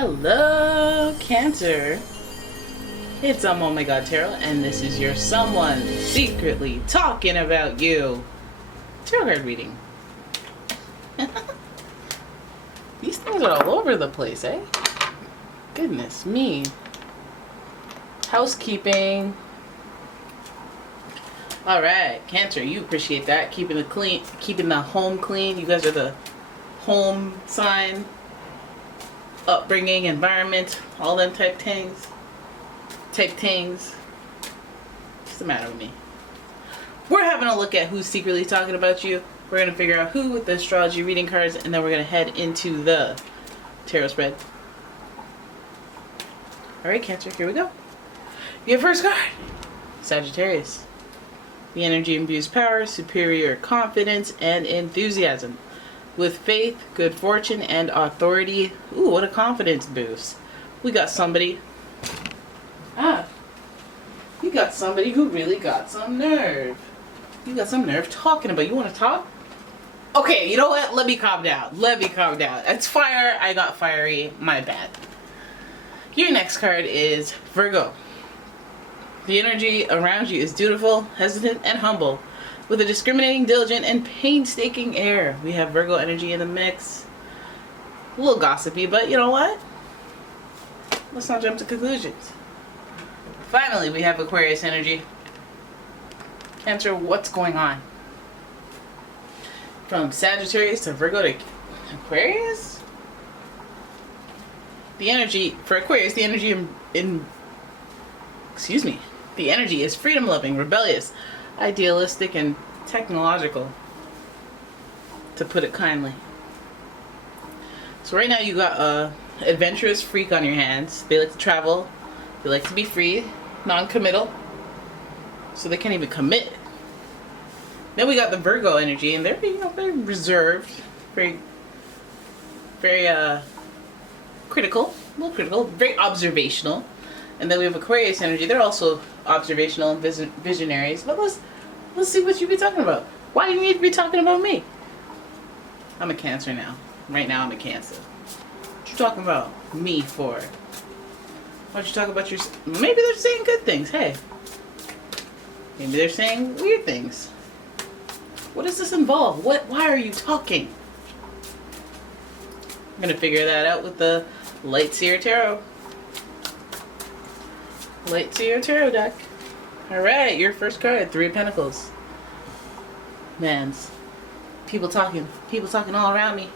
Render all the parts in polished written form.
Hello, Cancer. It's umomgtarot, and this is your someone secretly talking about you tarot card reading. These things are all over the place, eh? Goodness me. Housekeeping. All right, Cancer, you appreciate that. Keeping the home clean. You guys are the home sign. Upbringing, environment, all them type things. What's the matter with me? We're having a look at who's secretly talking about you. We're going to figure out who with the astrology reading cards, and then we're going to head into the tarot spread. Alright, Cancer, here we go. Your first card, Sagittarius. The energy imbues power, superior confidence, and enthusiasm. With faith, good fortune, and authority. Ooh, what a confidence boost. We got somebody. You got somebody who really got some nerve. You got some nerve talking about. You want to talk? Okay, you know what? Let me calm down. It's fire. I got fiery. My bad. Your next card is Virgo. The energy around you is dutiful, hesitant, and humble. With a discriminating, diligent, and painstaking air. We have Virgo energy in the mix. A little gossipy, but you know what? Let's not jump to conclusions. Finally, we have Aquarius energy. Cancer, what's going on? From Sagittarius to Virgo to Aquarius? The energy, for Aquarius, the energy the energy is freedom-loving, rebellious, idealistic, and technological, to put it kindly. So right now you got a adventurous freak on your hands. They like to travel, they like to be free, non-committal, so they can't even commit. Then we got the Virgo energy, and they're very reserved, very critical, a little critical, very observational. And then we have Aquarius energy. They're also observational and visionaries. But let's see what you be talking about. Why do you need to be talking about me? I'm a Cancer now. Right now I'm a Cancer. What you talking about me for? Why don't you talk about your... Maybe they're saying good things. Hey. Maybe they're saying weird things. What does this involve? Why are you talking? I'm going to figure that out with the Light Seer Tarot. Light Seer Tarot deck. Alright, your first card, Three of Pentacles. Mans. People talking all around me.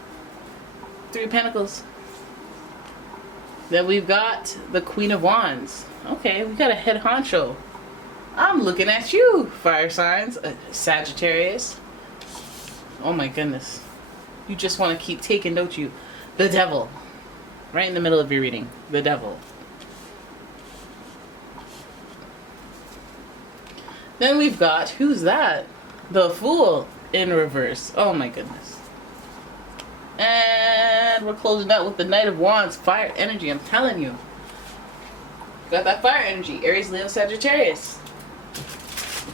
Three of Pentacles. Then we've got the Queen of Wands. Okay, we got a head honcho. I'm looking at you, fire signs. Sagittarius. Oh my goodness. You just want to keep taking, don't you? The Devil. Right in the middle of your reading. The Devil. Then we've got, who's that? The Fool in reverse. Oh my goodness. And we're closing out with the Knight of Wands, fire energy, I'm telling you. Got that fire energy, Aries, Leo, Sagittarius.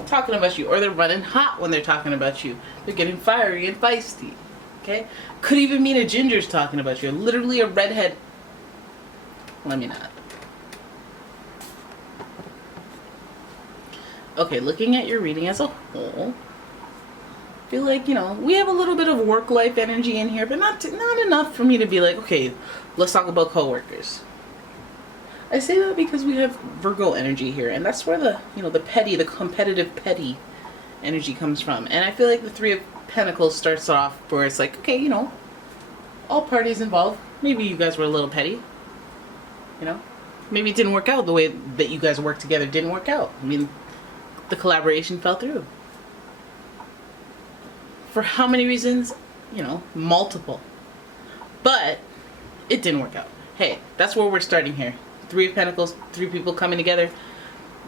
Talking about you, or they're running hot when they're talking about you. They're getting fiery and feisty. Okay? Could even mean a ginger's talking about you. Literally a redhead. Let me not. Okay, looking at your reading as a whole, I feel like, we have a little bit of work-life energy in here, but not enough for me to be like, okay, let's talk about coworkers. I say that because we have Virgo energy here, and that's where the competitive petty energy comes from. And I feel like the Three of Pentacles starts off where it's like, okay, all parties involved. Maybe you guys were a little petty, Maybe it didn't work out the way that you guys worked together. Didn't work out. I mean, the collaboration fell through. For how many reasons? Multiple. But it didn't work out. Hey, that's where we're starting here. Three of Pentacles, three people coming together,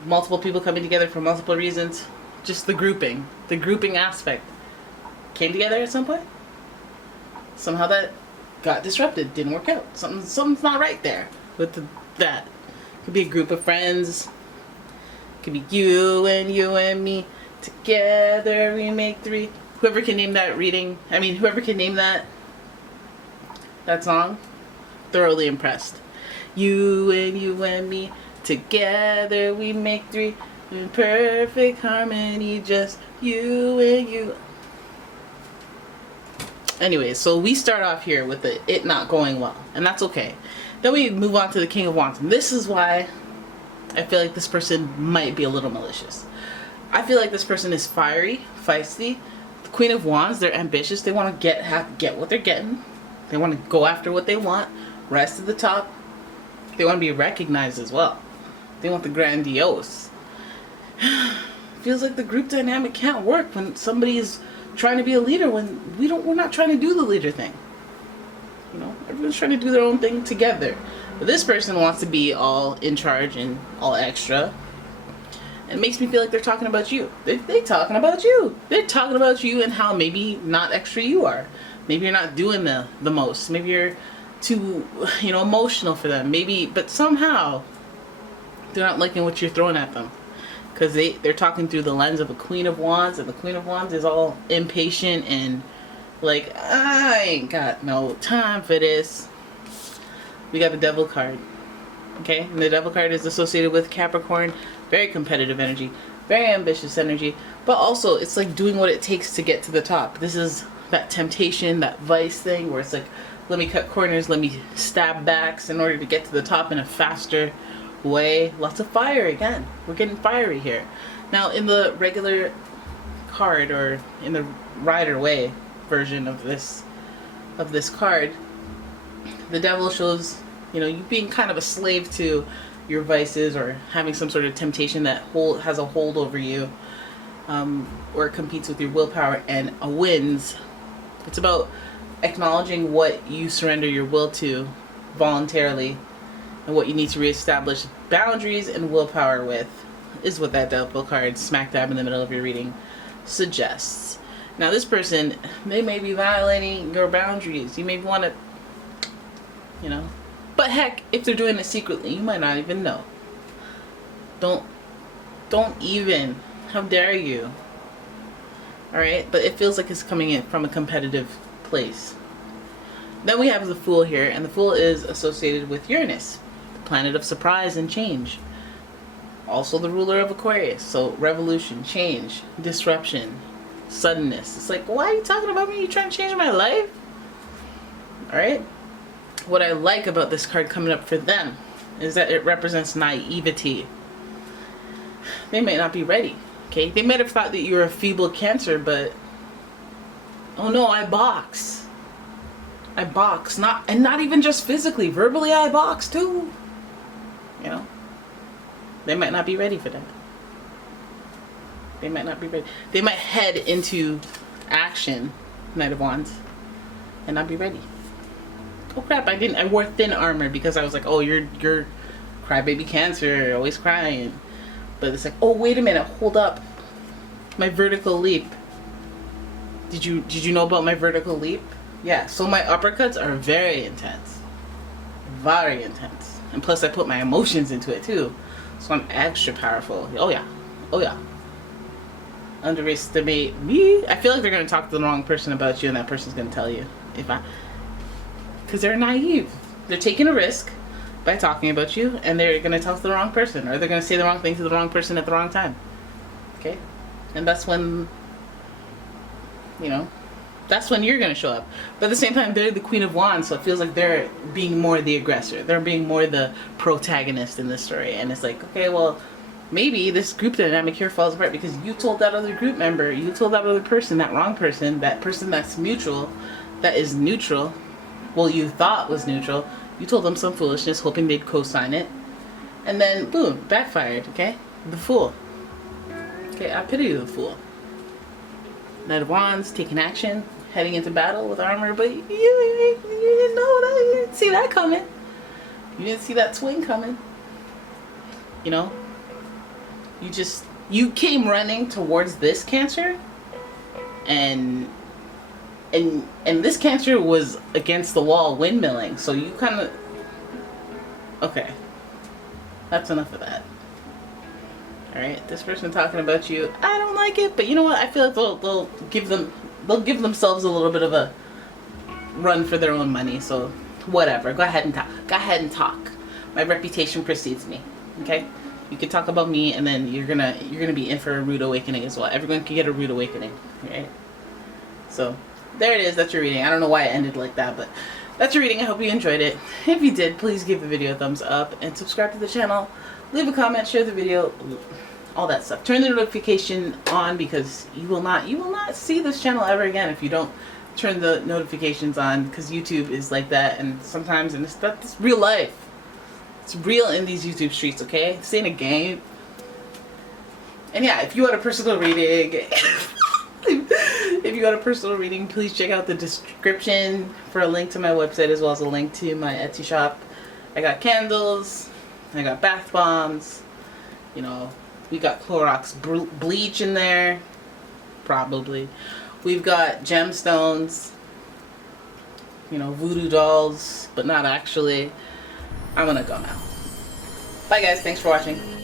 multiple people coming together for multiple reasons. Just the grouping aspect came together at some point. Somehow that got disrupted. Didn't work out. Something's not right there with that. Could be a group of friends. Could be you and me. Together we make three. Whoever can name that whoever can name that song, thoroughly impressed. You and me, together we make three. In perfect harmony, just you and you. Anyway, so we start off here with it not going well, and that's okay. Then we move on to the King of Wands. And this is why I feel like this person might be a little malicious. I feel like this person is fiery, feisty. The Queen of Wands, they're ambitious. They want to get what they're getting. They want to go after what they want, rise to the top. They want to be recognized as well. They want the grandiose. Feels like the group dynamic can't work when somebody is trying to be a leader when we're not trying to do the leader thing. You know, everyone's trying to do their own thing together. But this person wants to be all in charge and all extra. And it makes me feel like they're talking about you. They're talking about you. They're talking about you and how maybe not extra you are. Maybe you're not doing the most. Maybe you're too, emotional for them. Maybe, but somehow they're not liking what you're throwing at them. Because they're talking through the lens of a Queen of Wands, and the Queen of Wands is all impatient and like, I ain't got no time for this. We got the Devil card. Okay? And the Devil card is associated with Capricorn. Very competitive energy. Very ambitious energy. But also, it's like doing what it takes to get to the top. This is that temptation, that vice thing where it's like, let me cut corners, let me stab backs in order to get to the top in a faster way. Lots of fire again. We're getting fiery here. Now, in the regular card, or in the Rider Way version of this card, the Devil shows you being kind of a slave to your vices, or having some sort of temptation that has a hold over you, or competes with your willpower and wins. It's about acknowledging what you surrender your will to voluntarily, and what you need to reestablish boundaries and willpower with, is what that Devil card smack dab in the middle of your reading suggests. Now, this person, they may be violating your boundaries. You may want to, but heck, if they're doing it secretly, you might not even know. Don't even. How dare you? Alright, but it feels like it's coming in from a competitive place. Then we have the Fool here, and the Fool is associated with Uranus, the planet of surprise and change. Also the ruler of Aquarius, so revolution, change, disruption, suddenness. It's like, why are you talking about me? You trying to change my life? Alright? What I like about this card coming up for them is that it represents naivety. They may not be ready. Okay? They might have thought that you were a feeble Cancer, but oh no, I box. Not even just physically, verbally I box too. They might not be ready for that. They might not be ready. They might head into action, Knight of Wands, and not be ready. Oh crap, I wore thin armor because I was like, oh, you're crybaby Cancer, always crying. But it's like, oh, wait a minute, hold up. My vertical leap. Did you know about my vertical leap? Yeah, so my uppercuts are very intense. Very intense. And plus I put my emotions into it too. So I'm extra powerful. Oh yeah. Oh yeah. Underestimate me. I feel like they're going to talk to the wrong person about you, and that person's going to tell you. Because they're naive. They're taking a risk by talking about you, and they're going to talk to the wrong person, or they're going to say the wrong thing to the wrong person at the wrong time. Okay? And that's when, that's when you're going to show up. But at the same time, they're the Queen of Wands, so it feels like they're being more the aggressor. They're being more the protagonist in this story. And it's like, okay, well, maybe this group dynamic here falls apart because you told that other group member, you told that other person, that wrong person, that person that's mutual, that is neutral, well, you thought was neutral, you told them some foolishness hoping they'd co-sign it, and then boom, backfired. Okay, the Fool. Okay, I pity the Fool. Knight of Wands, taking action, heading into battle with armor, but you didn't know that, you didn't see that coming, you didn't see that swing coming. You came running towards this Cancer, and this Cancer was against the wall windmilling, so you kind of, okay, that's enough of that. Alright, this person talking about you, I don't like it, but you know what, I feel like they'll give themselves a little bit of a run for their own money, so whatever. Go ahead and talk. Go ahead and talk. My reputation precedes me. Okay? You can talk about me, and then you're gonna be in for a rude awakening as well. Everyone can get a rude awakening. Right? So there it is. That's your reading. I don't know why it ended like that, but that's your reading. I hope you enjoyed it. If you did, please give the video a thumbs up and subscribe to the channel. Leave a comment, share the video, all that stuff. Turn the notification on, because you will not see this channel ever again if you don't turn the notifications on, because YouTube is like that, and sometimes, and it's real life. It's real in these YouTube streets, okay? This ain't a game. And yeah, if you want a personal reading, please check out the description for a link to my website, as well as a link to my Etsy shop. I got candles, I got bath bombs, you know, we got Clorox bleach in there, probably. We've got gemstones, you know, voodoo dolls, but not actually. I'm gonna go now. Bye guys, thanks for watching.